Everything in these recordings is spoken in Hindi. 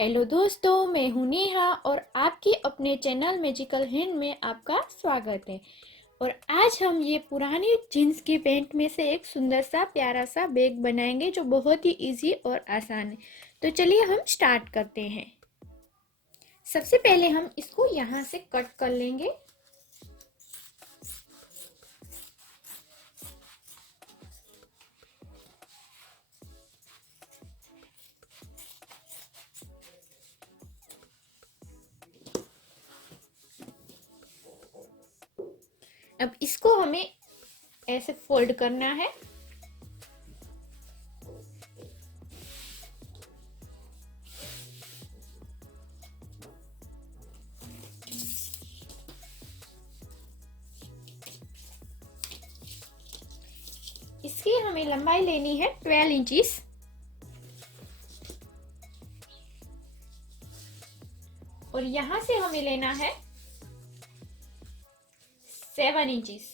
हेलो दोस्तों, मैं हूं नेहा और आपके अपने चैनल मैजिकल हैंड में आपका स्वागत है। और आज हम ये पुरानी जीन्स की पैंट में से एक सुंदर सा प्यारा सा बैग बनाएंगे जो बहुत ही इजी और आसान है। तो चलिए हम स्टार्ट करते हैं। सबसे पहले हम इसको यहाँ से कट कर लेंगे। अब इसको हमें ऐसे फोल्ड करना है। इसकी हमें लंबाई लेनी है 12 इंचेस और यहां से हमें लेना है 7 इंचेस।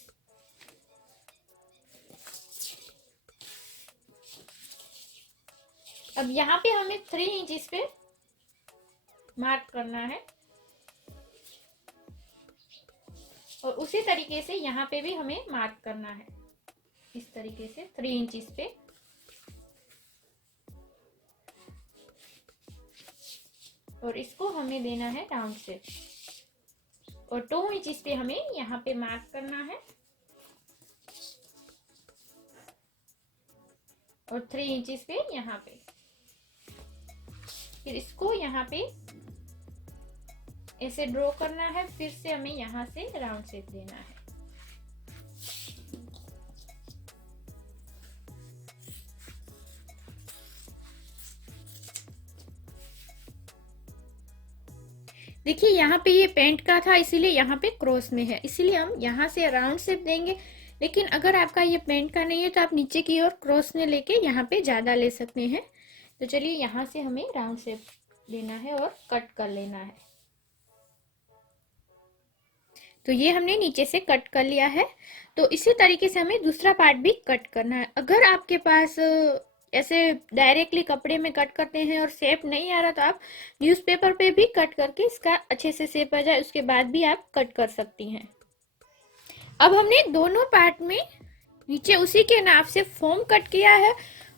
अब यहाँ पे हमें 3 इंचेस पे मार्क करना है और उसी तरीके से यहाँ पे भी हमें मार्क करना है, इस तरीके से 3 इंचेस पे। और इसको हमें देना है राउंड शेप और 2 इंचेस पे हमें यहाँ पे मार्क करना है और 3 इंचेस पे यहाँ पे। फिर इसको यहाँ पे ऐसे ड्रॉ करना है, फिर से हमें यहाँ से राउंड शेप देना है। देखिए यहाँ पे ये पेंट का था इसीलिए यहाँ पे क्रॉस में है, इसीलिए हम यहाँ से राउंड शेप देंगे। लेकिन अगर आपका ये पेंट का नहीं है तो आप नीचे की ओर क्रॉस में लेके यहाँ पे ज्यादा ले सकते हैं। तो चलिए यहाँ से हमें राउंड शेप देना है और कट कर लेना है। तो ये हमने नीचे से कट कर लिया है। तो इसी तरीके से हमें दूसरा पार्ट भी कट करना है। अगर आपके पास ऐसे डायरेक्टली कपड़े में कट करते हैं और शेप नहीं आ रहा तो आप न्यूज़पेपर पे भी कट करके इसका अच्छे से शेप आ जाए उसके बाद भी आप कट कर सकती हैं। अब हमने दोनों पार्ट में नीचे उसी के नाप से फोम कट किया है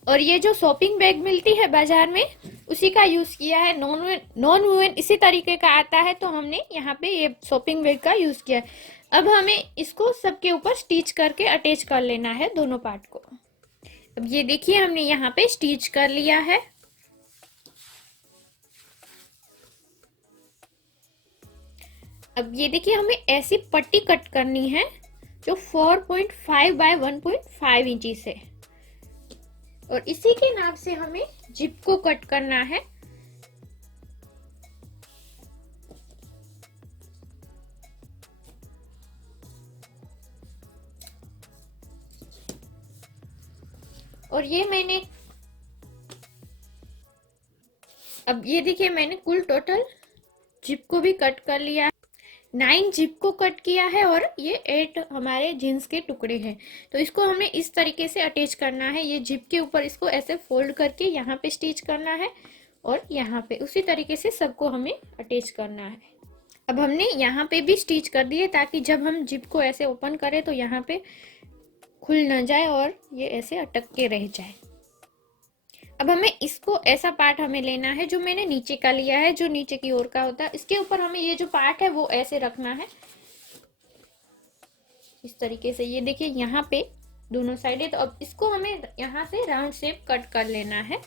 और ये जो शॉपिंग बैग मिलती है बाजार में उसी का यूज किया है। नॉन वुवन इसी तरीके का आता है तो हमने यहाँ पे ये शॉपिंग बैग का यूज किया है। अब हमें इसको सबके ऊपर स्टिच करके अटैच कर लेना है दोनों पार्ट को। अब ये देखिए हमने यहाँ पे स्टिच कर लिया है। अब ये देखिए हमें ऐसी पट्टी कट करनी है जो 4.5 बाय 1.5 इंचेस है और इसी के नाप से हमें जिप को कट करना है। और ये मैंने अब ये देखिए मैंने कुल टोटल जिप को भी कट कर लिया है। 9 जिप को कट किया है और ये 8 हमारे जीन्स के टुकड़े हैं। तो इसको हमें इस तरीके से अटैच करना है। ये जिप के ऊपर इसको ऐसे फोल्ड करके यहाँ पे स्टिच करना है और यहाँ पे उसी तरीके से सबको हमें अटैच करना है। अब हमने यहाँ पे भी स्टिच कर दिए ताकि जब हम जिप को ऐसे ओपन करें तो यहाँ पे खुल न जाए और ये ऐसे अटक के रह जाए। अब हमें इसको ऐसा पार्ट हमें लेना है जो मैंने नीचे का लिया है, जो नीचे की ओर का होता है। इसके ऊपर हमें ये जो पार्ट है वो ऐसे रखना है इस तरीके से। ये देखिए यहाँ पे दोनों साइड है। तो अब इसको हमें यहाँ से राउंड शेप कट कर लेना है।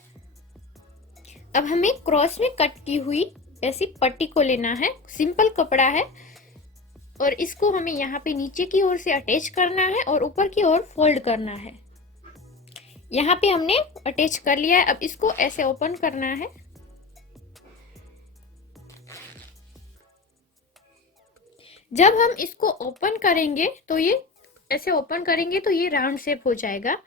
अब हमें क्रॉस में कट की हुई ऐसी पट्टी को लेना है, सिंपल कपड़ा है और इसको हमें यहाँ पे नीचे की ओर से अटैच करना है और ऊपर की ओर फोल्ड करना है। यहाँ पे हमने अटैच कर लिया है। अब इसको ऐसे ओपन करना है। जब हम इसको ओपन करेंगे तो ये ऐसे ओपन करेंगे तो ये राउंड शेप हो जाएगा।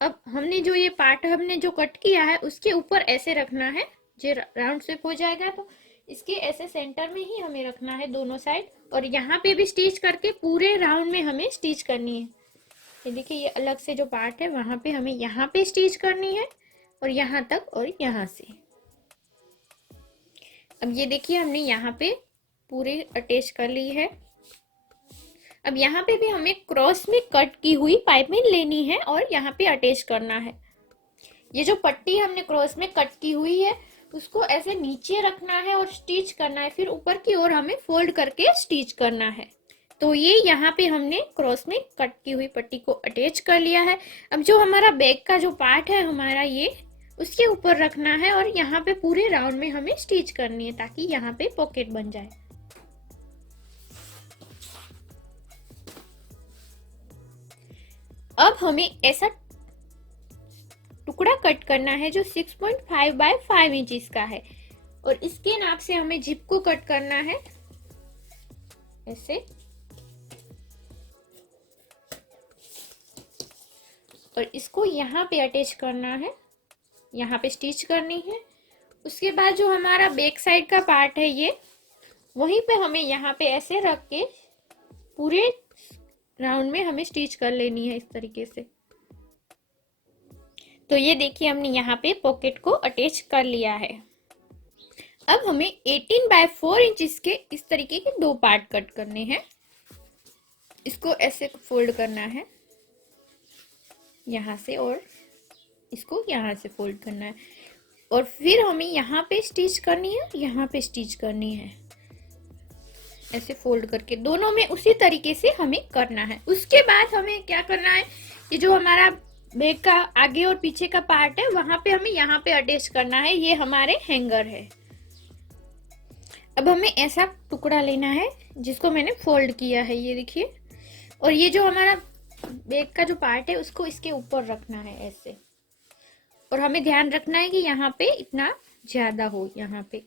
अब हमने जो ये पार्ट हमने जो कट किया है उसके ऊपर ऐसे रखना है, जो राउंड शेप हो जाएगा। तो इसके ऐसे सेंटर में ही हमें रखना है दोनों साइड और यहाँ पे भी स्टिच करके पूरे राउंड में हमें स्टिच करनी है। ये देखिए ये अलग से जो पार्ट है वहां पे हमें यहाँ पे स्टिच करनी है और यहाँ तक और यहाँ से। अब ये देखिए हमने यहाँ पे पूरे अटैच कर ली है। अब यहाँ पे भी हमें क्रॉस में कट की हुई पाइपिंग लेनी है और यहाँ पे अटैच करना है। ये जो पट्टी हमने क्रॉस में कट की हुई है उसको ऐसे नीचे रखना है और स्टिच करना है, फिर ऊपर की ओर हमें फोल्ड करके स्टिच करना है। तो ये यहाँ पे हमने क्रॉस में कट की हुई पट्टी को अटैच कर लिया है। अब जो हमारा बैक का जो पार्ट है हमारा, ये उसके ऊपर रखना है और यहाँ पे पूरे राउंड में हमें स्टिच करनी है ताकि यहाँ पे पॉकेट बन जाए। अब हमें ऐसा टुकड़ा कट करना है जो 6.5 बाय 5 इंच का है और इसके नाप से हमें जिप को कट करना है ऐसे। और इसको यहाँ पे अटैच करना है, यहाँ पे स्टिच करनी है। उसके बाद जो हमारा बैक साइड का पार्ट है ये वहीं पे हमें यहाँ पे ऐसे रख के पूरे राउंड में हमें स्टिच कर लेनी है इस तरीके से। तो ये देखिए हमने यहाँ पे पॉकेट को अटैच कर लिया है। अब हमें 18 बाय 4 इंच के इस तरीके के दो पार्ट कट करने हैं। इसको ऐसे फोल्ड करना है यहाँ से और इसको यहाँ से फोल्ड करना है और फिर हमें यहाँ पे स्टिच करनी है, यहाँ पे स्टिच करनी है ऐसे फोल्ड करके। दोनों में उसी तरीके से हमें करना है। उसके बाद हमें क्या करना है, ये जो हमारा बैक का आगे और पीछे का पार्ट है वहां पे हमें यहाँ पे अटैच करना है। ये हमारे हैंगर है। अब हमें ऐसा टुकड़ा लेना है जिसको मैंने फोल्ड किया है, ये देखिए। और ये जो हमारा बैक का जो पार्ट है उसको इसके ऊपर रखना है ऐसे। और हमें ध्यान रखना है कि यहाँ पे इतना ज्यादा हो, यहाँ पे।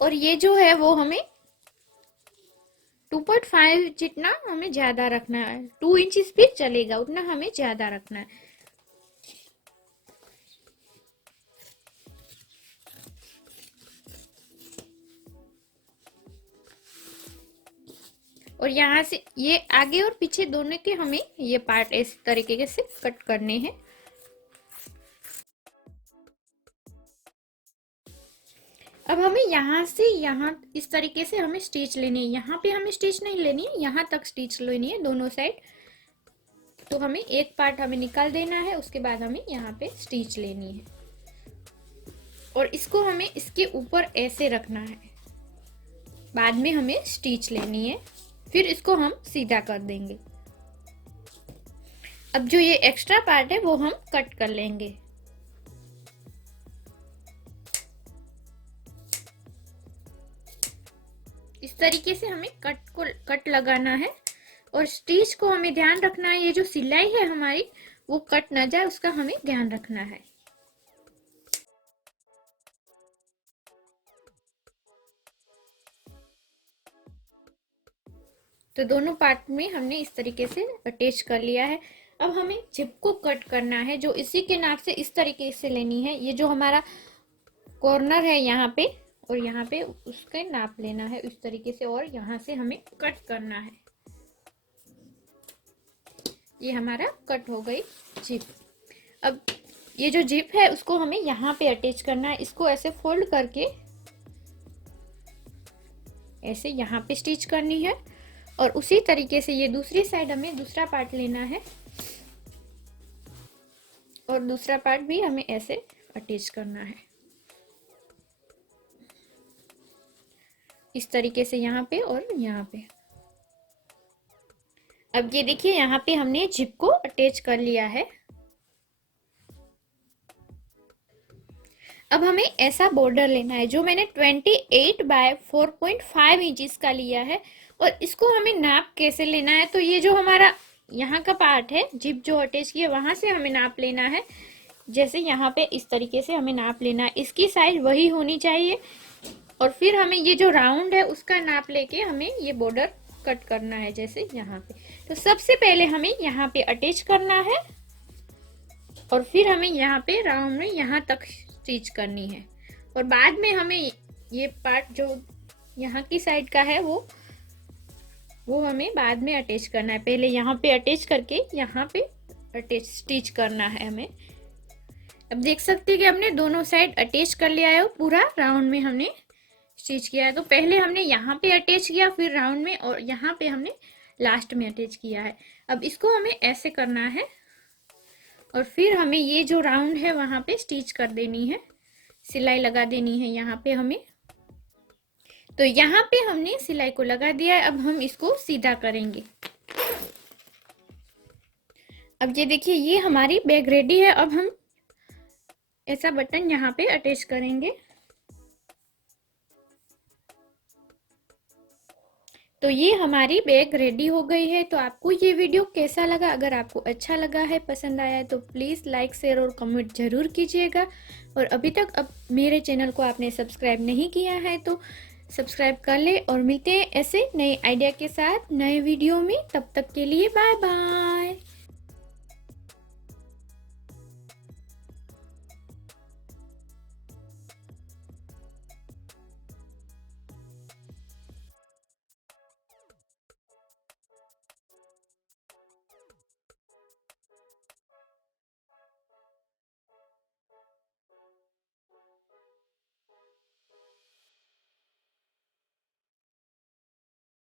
और ये जो है वो हमें 2.5 जितना हमें ज्यादा रखना है। 2 इंच भी चलेगा, उतना हमें ज्यादा रखना है। और यहाँ से ये आगे और पीछे दोनों के हमें ये पार्ट इस तरीके से कट करने हैं। अब हमें यहाँ से यहाँ इस तरीके से हमें स्टिच लेनी है। यहाँ पे हमें स्टिच नहीं लेनी है, यहाँ तक स्टिच लेनी है दोनों साइड। तो हमें एक पार्ट हमें निकाल देना है, उसके बाद हमें यहाँ पे स्टिच लेनी है और इसको हमें इसके ऊपर ऐसे रखना है। बाद में हमें स्टिच लेनी है, फिर इसको हम सीधा कर देंगे। अब जो ये एक्स्ट्रा पार्ट है वो हम कट कर लेंगे। इस तरीके से हमें कट लगाना है और स्टिच को हमें ध्यान रखना है, ये जो सिलाई है हमारी वो कट ना जाए, उसका हमें ध्यान रखना है। तो दोनों पार्ट में हमने इस तरीके से अटैच कर लिया है। अब हमें जिप को कट करना है, जो इसी के नाप से इस तरीके से लेनी है। ये जो हमारा कॉर्नर है यहाँ पे और यहाँ पे उसका नाप लेना है इस तरीके से और यहाँ से हमें कट करना है। ये हमारा कट हो गई जिप। अब ये जो जिप है उसको हमें यहाँ पे अटैच करना है। इसको ऐसे फोल्ड करके ऐसे यहाँ पे स्टिच करनी है और उसी तरीके से ये दूसरी साइड हमें दूसरा पार्ट लेना है और दूसरा पार्ट भी हमें ऐसे अटैच करना है इस तरीके से, यहाँ पे और यहाँ पे। अब ये देखिए यहाँ पे हमने जिप को अटैच कर लिया है। अब हमें ऐसा बॉर्डर लेना है जो मैंने 28 बाय 4.5 इंच का लिया है। और इसको हमें नाप कैसे लेना है, तो ये जो हमारा यहाँ का पार्ट है जिप जो अटैच किया वहां से हमें नाप लेना है। जैसे यहाँ पे इस तरीके से हमें नाप लेना है, इसकी साइज वही होनी चाहिए। और फिर हमें ये जो राउंड है उसका नाप लेके हमें ये बॉर्डर कट करना है, जैसे यहाँ पे। तो सबसे पहले हमें यहाँ पे अटैच करना है और फिर हमें यहाँ पे राउंड में यहाँ तक स्टिच करनी है। और बाद में हमें ये पार्ट जो यहाँ की साइड का है वो वो हमें बाद में अटैच करना है। पहले यहाँ पे अटैच करके यहाँ पे अटैच स्टिच करना है हमें। अब देख सकते हैं कि हमने दोनों साइड अटैच कर लिया है, पूरा राउंड में हमने स्टिच किया है। तो पहले हमने यहाँ पे अटैच किया, फिर राउंड में, और यहाँ पे हमने लास्ट में अटैच किया है। अब इसको हमें ऐसे करना है और फिर हमें ये जो राउंड है वहां पे स्टिच कर देनी है, सिलाई लगा देनी है यहाँ पे हमें। तो यहाँ पे हमने सिलाई को लगा दिया है। अब हम इसको सीधा करेंगे। अब ये देखिए, ये हमारी बैग रेडी है। अब हम ऐसा बटन यहाँ पे अटैच करेंगे। तो ये हमारी बैग रेडी हो गई है। तो आपको ये वीडियो कैसा लगा? अगर आपको अच्छा लगा है, पसंद आया है, तो प्लीज़ लाइक, शेयर और कमेंट जरूर कीजिएगा। और अभी तक अब मेरे चैनल को आपने सब्सक्राइब नहीं किया है तो सब्सक्राइब कर ले। और मिलते हैं ऐसे नए आइडिया के साथ नए वीडियो में। तब तक के लिए बाय बाय।